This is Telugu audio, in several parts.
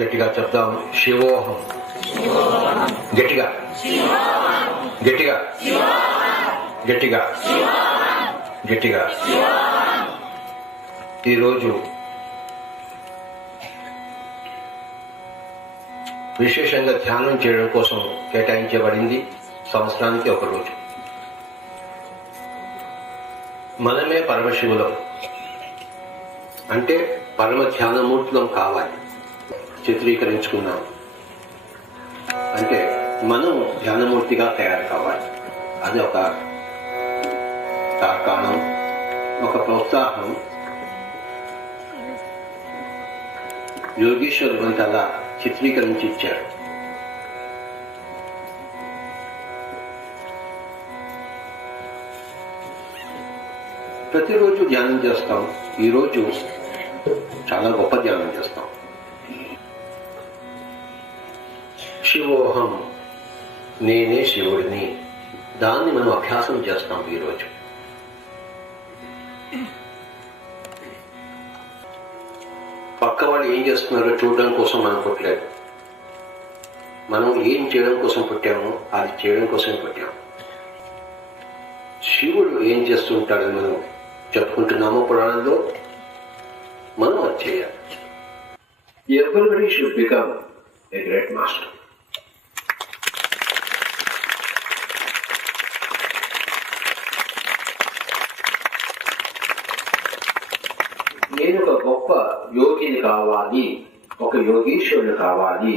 గట్టిగా చెప్దాం. శివోహం. గట్టిగా గట్టిగా గట్టిగా గట్టిగా. ఈరోజు విశేషంగా ధ్యానం చేయడం కోసం కేటాయించబడింది సంవత్సరానికి ఒక రోజు. మనమే పరమశివులం అంటే పరమ ధ్యానమూర్తులం కావాలి. చిత్రీకరించుకున్నాం అంటే మనం ధ్యానమూర్తిగా తయారు కావాలి. అది ఒక తార్కాణం, ఒక ప్రోత్సాహం. యోగీశ్వరు మనకి అలా చిత్రీకరించి ఇచ్చారు. ప్రతిరోజు ధ్యానం చేస్తాం. ఈరోజు చాలా గొప్ప ధ్యానం చేస్తాం. శివోహం, నేనే శివుడిని. దాన్ని మనం అభ్యాసం చేస్తాం ఈరోజు. పక్క వాళ్ళు ఏం చేస్తున్నారో చూడడం కోసం మనం పుట్టలేదు. మనం ఏం చేయడం కోసం పుట్టామో అది చేయడం కోసం పుట్టాము. శివుడు ఏం చేస్తుంటాడని మనం చెప్పుకుంటున్నామో పురాణంలో, మనం అది చేయాలి. Everybody should become a great master. నేను ఒక గొప్ప యోగిని కావాలి, ఒక యోగీశ్వరుని కావాలి,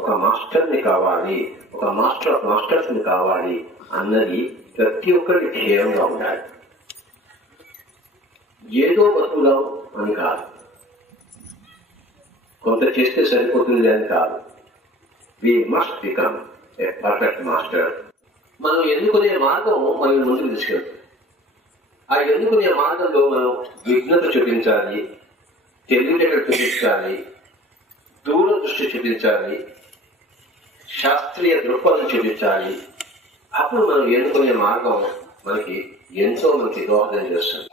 ఒక మాస్టర్ని కావాలి, ఒక మాస్టర్ ఆఫ్ మాస్టర్స్ ని కావాలి అన్నది ప్రతి ఒక్కరి ధ్యేయంగా ఉండాలి. ఏదో బతుకుదాం అని కాదు, కొంత చేస్తే సరిపోతుంది అని కాదు. We must become a perfect master. మనం ఎన్నుకునే మార్గం మనం ముందుకు తీసుకెళ్తుంది. ఆ ఎన్నుకునే మార్గంలో మనం విఘ్నత చూపించాలి, తెలివితేటలు చూపించాలి, దూరదృష్టి చూపించాలి, శాస్త్రీయ దృక్పథం చూపించాలి. అప్పుడు మనం ఎన్నుకునే మార్గం మనకి ఎంతో మనకి దోహదం చేస్తుంది.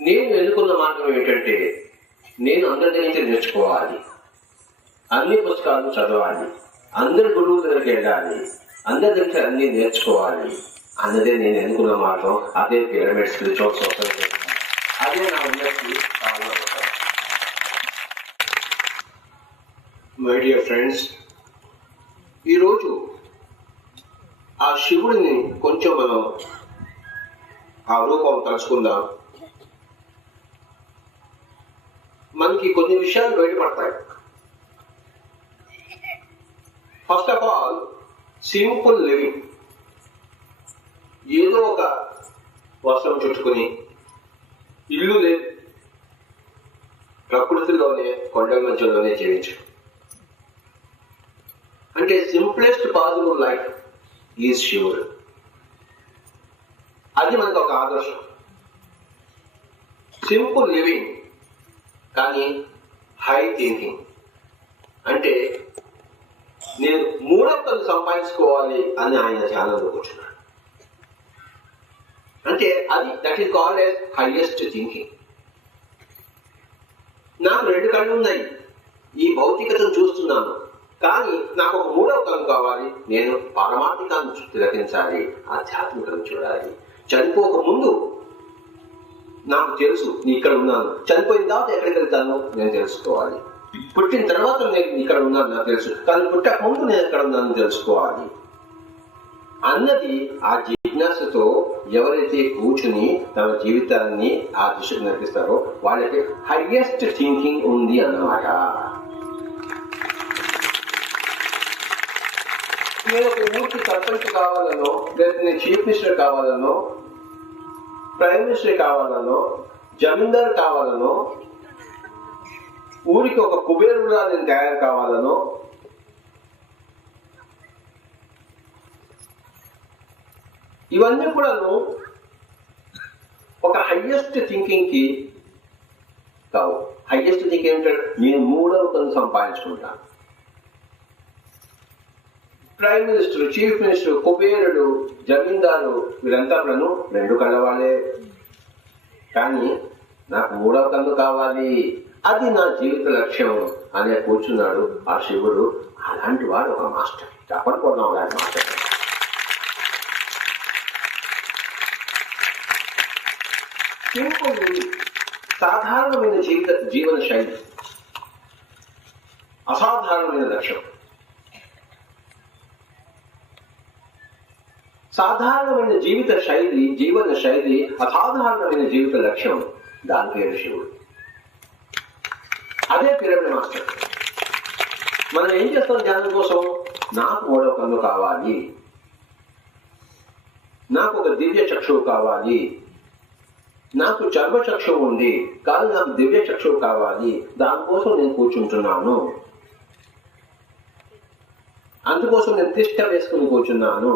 నేను ఎన్నుకున్న మార్గం ఏంటంటే, నేను అందరి నుంచి నేర్చుకోవాలి, అన్ని పుస్తకాలు చదవాలి, అందరి గురువు దగ్గరికి వెళ్ళాలి, అందరి దగ్గర అన్ని నేర్చుకోవాలి అన్నదే నేను ఎన్నుకున్న మార్గం. అదే పిరమిడ్ స్పిరిచువల్ సొసైటీ. అదే నా ఉన్నతి. మై డియర్ ఫ్రెండ్స్, ఈరోజు ఆ శివుడిని కొంచెం మనం ఆ రూపం తలుచుకుందాం. మనకి కొన్ని విషయాలు బయటపడతాయి. First of all, simple living. ఏదో ఒక వస్త్రం చుట్టుకుని, ఇల్లు లేదు, ప్రకృతిలోనే కొండల మధ్యలోనే జీవించు. అంటే సింప్లెస్ట్ పాసిబుల్ లైఫ్ ఈజ్ శివుడు. అది మనకు ఒక ఆదర్శం. సింపుల్ లివింగ్ కానీ హై థింకింగ్. అంటే నేను మూడొక్కలు సంపాదించుకోవాలి అని ఆయన ధ్యానంలో కూర్చున్నాడు. అంటే అది that is called as highest thinking. నాకు 2 కళ్ళు ఉన్నాయి, ఈ భౌతికతను చూస్తున్నాను, కానీ నాకు ఒక 3వ కన్ను కావాలి. నేను పారమార్థికాన్ని తిలకించాలి, ఆధ్యాత్మికను చూడాలి. చనిపోక ముందు నాకు తెలుసు నేను ఇక్కడ ఉన్నాను, చనిపోయిన తర్వాత ఎక్కడికి వెళ్తాను నేను తెలుసుకోవాలి. పుట్టిన తర్వాత నేను ఇక్కడ ఉన్నాను నాకు తెలుసు, కానీ పుట్టక ముందు నేను ఎక్కడ ఉన్నాను తెలుసుకోవాలి అన్నది ఆ జిజ్ఞాసతో ఎవరైతే కూర్చుని తమ జీవితాన్ని ఆ దిశకు నడిపిస్తారో వాళ్ళకి హైయెస్ట్ థింకింగ్ ఉంది అన్నమాట. నేను ఒక ఊరికి సర్పంచ్ కావాలనో, లేదా నేను చీఫ్ మినిస్టర్ కావాలనో, ప్రైమ్ మినిస్టర్ కావాలనో, జమీందార్ కావాలనో, ఊరికి ఒక కుబేరుగా నేను తయారు కావాలనో, ఇవన్నీ కూడాను ఒక హైయెస్ట్ థింకింగ్ కి కావు. హైయెస్ట్ థింకింగ్ ఏంటంటే నేను 3వ కన్ను సంపాదించుకుంటాను. ప్రైమ్ మినిస్టర్, చీఫ్ మినిస్టర్, కుబేరుడు, జమీందారు వీరంతా కూడాను 2 కళ్ళ వాళ్ళే. కానీ నాకు 3వ కన్ను కావాలి అది నా జీవిత లక్ష్యం అనే కూర్చున్నాడు ఆ శివుడు. అలాంటి వాడు ఒక మాస్టర్. చెప్పని పోదాం అలాంటి మాస్టర్. సింపుల్, సాధారణమైన జీవన శైలి, అసాధారణమైన లక్ష్యం. సాధారణమైన జీవన శైలి, అసాధారణమైన జీవిత లక్ష్యం, దాని పేరు శివుడు. అదే పిరమిడ్ మాస్టర్. మనం ఏం చేస్తాం ధ్యానం కోసం? నాకు మూడవ కన్ను కావాలి, నాకు ఒక దివ్య చక్షువు కావాలి, నాకు చర్మ చక్షువు ఉంది కానీ నాకు దివ్య చక్షువు కావాలి, దానికోసం నేను కూర్చుంటున్నాను, అందుకోసం నేను తిష్ట వేసుకుని కూర్చున్నాను.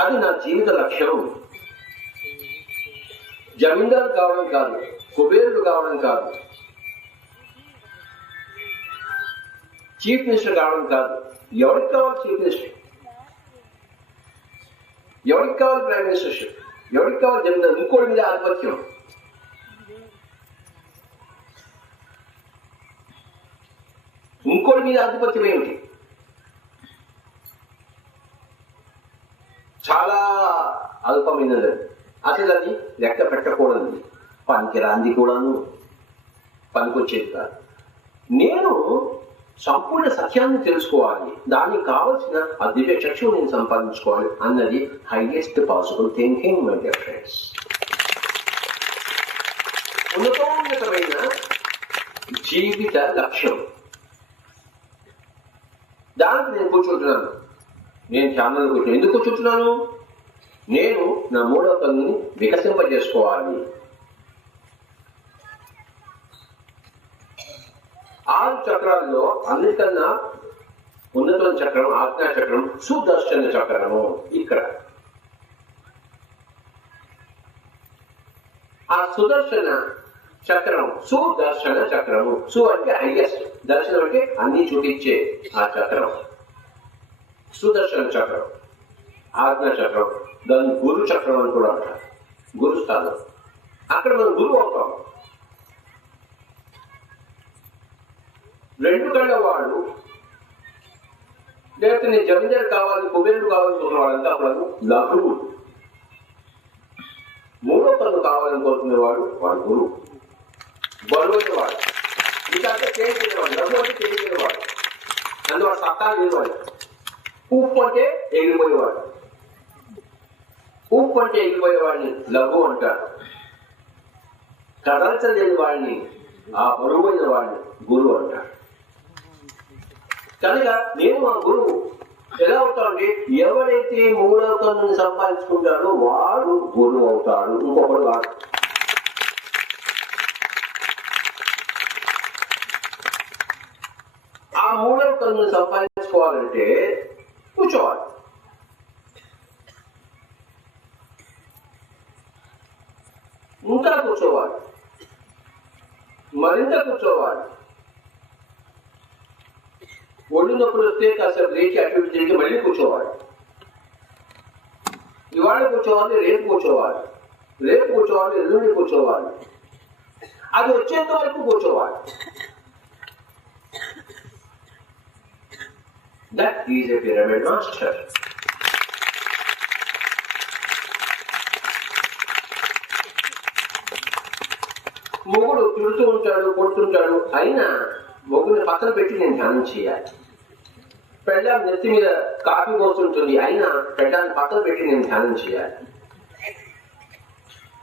అది నా జీవిత లక్ష్యం. జమీందారు కావడం కాదు, కుబేరుడు కావడం కాదు, చీఫ్ మినిస్టర్ కావడం కాదు. ఎవరికి కావాలి చీఫ్ మినిస్టర్? ఎవరికి కావాలి ప్రైమ్ మినిస్టర్షిప్? ఎవరికి కావాలి జమీందారు? ఇంకోటి మీద ఆధిపత్యం. ఇంకోటి మీద ఆధిపత్యం ఏమిటి? చాలా అల్పమైనది. అసలు అది లెక్క పెట్టకూడదు, పనికిరాంది కూడాను, పనికొచ్చేది కాదు. నేను సంపూర్ణ సత్యాన్ని తెలుసుకోవాలి, దానికి కావలసిన ఆ దివ్య చక్షువు నేను సంపాదించుకోవాలి అన్నది highest possible thinking my dear friends. ఉన్నతోన్నతమైన జీవిత లక్ష్యం. దానికి నేను కూర్చుంటున్నాను. నేను ధ్యానంలో కూర్చున్నాను. ఎందుకు కూర్చుంటున్నాను? నేను నా మూడవ కన్నుని వికసింపజేసుకోవాలి. 6 చక్రాల్లో అన్నిటికన్నా ఉన్నతమైన చక్రం ఆజ్ఞా చక్రం, సుదర్శన చక్రము. ఇక్కడ ఆ సుదర్శన చక్రం, సుదర్శన చక్రము. సు అంటే హైయెస్ట్, దర్శనం అంటే అన్ని చూపించే ఆ చక్రం సుదర్శన చక్రం, ఆజ్ఞా చక్రం. దాన్ని గురు చక్రం అని కూడా అంటారు. గురు స్థానం. అక్కడ మనం గురువు అవుతాం. 2 కళ్ళ వాడు, లేకపోతే నేను జమీందారు కావాలి, కుబేరుడు కావాలనుకున్న వాళ్ళంతా వాడు లఘువు. 3వ కన్ను కావాలని కోరుకునేవాడు వాడు గురువు, బరువైన వాడు. ఇంకా చేయగలిగేవాడు. లఘు అంటే చేయగలిగేవాడు, అందువాడు సత్తా లేనివాడు. ఉప్పు అంటే ఎగిరిపోయేవాడు. ఉప్పు అంటే ఎగిరిపోయేవాడిని లఘు అంటారు. కదల్చలేని వాడిని, ఆ బరువైన వాడిని గురువు అంటారు. కనుక నేను మా గురువు ఎలా అవుతాడంటే, ఎవరైతే 3వ కన్నుని సంపాదించుకుంటాడో వాడు గురువు అవుతాడు, ఇంకొకడు వాడు. ఆ 3వ కన్నుని సంపాదించుకోవాలంటే కూర్చోవాలి. ఇంకా కూర్చోవాలి, మరింత కూర్చోవాలి. ఒళ్ళు నొప్పులు వస్తే కాసేపు లేచి అటు ఇటు తిరిగి మళ్ళీ కూర్చోవాలి. ఇవాళ కూర్చోవాలి, రేపు కూర్చోవాలి, రేపు కూర్చోవాలి, ఎల్లుండి కూర్చోవాలి. అది వచ్చేంత వరకు కూర్చోవాలి. That is a pyramid master. మొగుడు తిడుతూ ఉంటాడు, కొడుతుంటాడు, అయినా మొగుడిని పక్కన పెట్టి నేను ధ్యానం చేయాలి. పెళ్ళాం నెత్తి మీద కాఫీ పోతుంటుంది, అయినా పెళ్ళాన్ని పక్కన పెట్టి నేను ధ్యానం చేయాలి.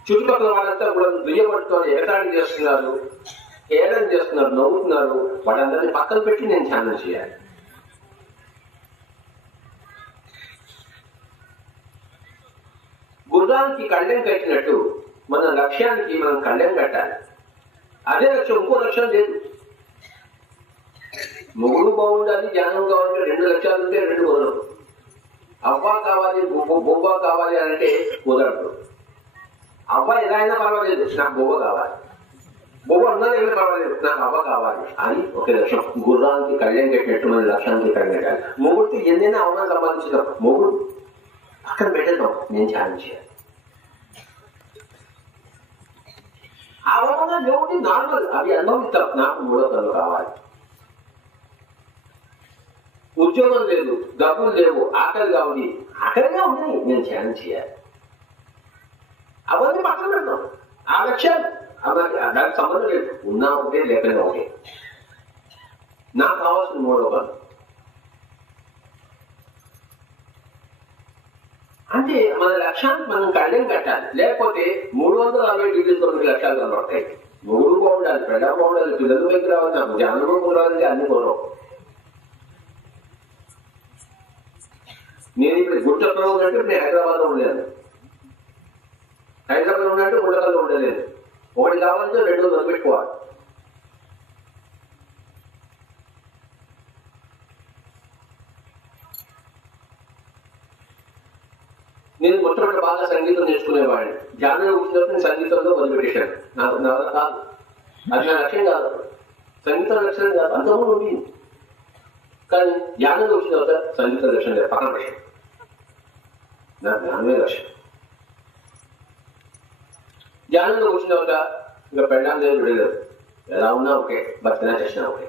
చుట్టుపక్కల వాళ్ళంతా కూడా దుయ్యబడుతున్నారు, ఎగతాళి చేస్తున్నారు, ఏడం చేస్తున్నారు, నవ్వుతున్నారు, వాళ్ళందరినీ పక్కన పెట్టి నేను ధ్యానం చేయాలి. గుర్రానికి కళ్ళెం కట్టినట్టు మన లక్ష్యానికి మనం కళ్ళెం కట్టాలి. అదే లక్ష్యం, ఇంకో లక్ష్యం లేదు. మొగుడు బాగుండాలి, జ్ఞానం కావాలంటే 2 లక్ష్యాలు ఉంటే 2 కుదరదు. అవ్వ కావాలి, బొబ్బ కావాలి అంటే కుదరదు. అవ్వ ఎలా అయినా పర్వాలేదు, నాకు బొబ్బ కావాలి. బొబ్బ ఉన్నది ఏమైనా పర్వాలేదు, నాకు అవ్వ కావాలి అని ఒక లక్ష్యం. గుర్రానికి కళ్యాణం కట్టినట్టు మన లక్ష్యానికి కళ్యాణం కట్టాలి. మొగుడికి ఎన్నైనా అవమానం సంపాదించుదాం, మొగుడు పక్కన పెట్టేద్దాం, నేను ధ్యానం చేయాలి. ఆ అవమానాలు ఏమిటి నార్మల్, అవి అనుభవిస్తాం. నాకు మూడో కన్ను కావాలి. ఉద్యోగం లేదు, డబ్బులు లేవు, ఆకలిగా ఉంది, ఆకలిగా ఉన్నాయి, నేను ధ్యానం చేయాలి. అవన్నీ పక్కన పెడతాం. ఆ లక్ష్యాలు దానికి సంబంధం లేదు. ఉన్నా ఒకటే, లేకపోయినా ఒకటే. నాకు కావాల్సిన మూడో కన్ను అంటే మన లక్ష్యానికి మనం కళ్ళెం కట్టాలి. లేకపోతే 360 డిగ్రీలు 9 లక్షలు కనబడతాయి. మూడు బాగుండాలి, ప్రజా బాగుండాలి, పిల్లలు పైకి రావాలి, నాకు జ్ఞానం రావాలి, అన్ని కోరం. నేను ఇప్పుడు గుంటూరులో ఉన్నట్టు నేను హైదరాబాద్లో ఉండలేను, హైదరాబాద్ ఉన్నట్టు గుంటకల్లో ఉండలేదు. ఒకటి కావాలంటే రెండు వదిలిపెట్టుకోవాలి. నేను మొట్టమొదటి బాగా సంగీతం నేర్చుకునేవాడిని. ధ్యానంలో కూర్చున్నప్పుడు నేను సంగీతంలో వదిలిపెట్టేశాను. నాకు నా కాదు, అది నా లక్ష్యం కాదు, సంగీతం లక్ష్యం కాదు, అంతకుముందు ఉండింది. కానీ ధ్యానంలో వచ్చిన తర్వాత సంగీతం లక్ష్యం లేదు, పక్కన లక్ష్యం. నా జ్ఞానమే లక్ష్యం. ధ్యానంలో వచ్చిన తర్వాత ఇంకా పెళ్ళాం లేదు, విడలేదు, ఎలా ఉన్నా ఓకే, బతికినా చేసినా ఓకే.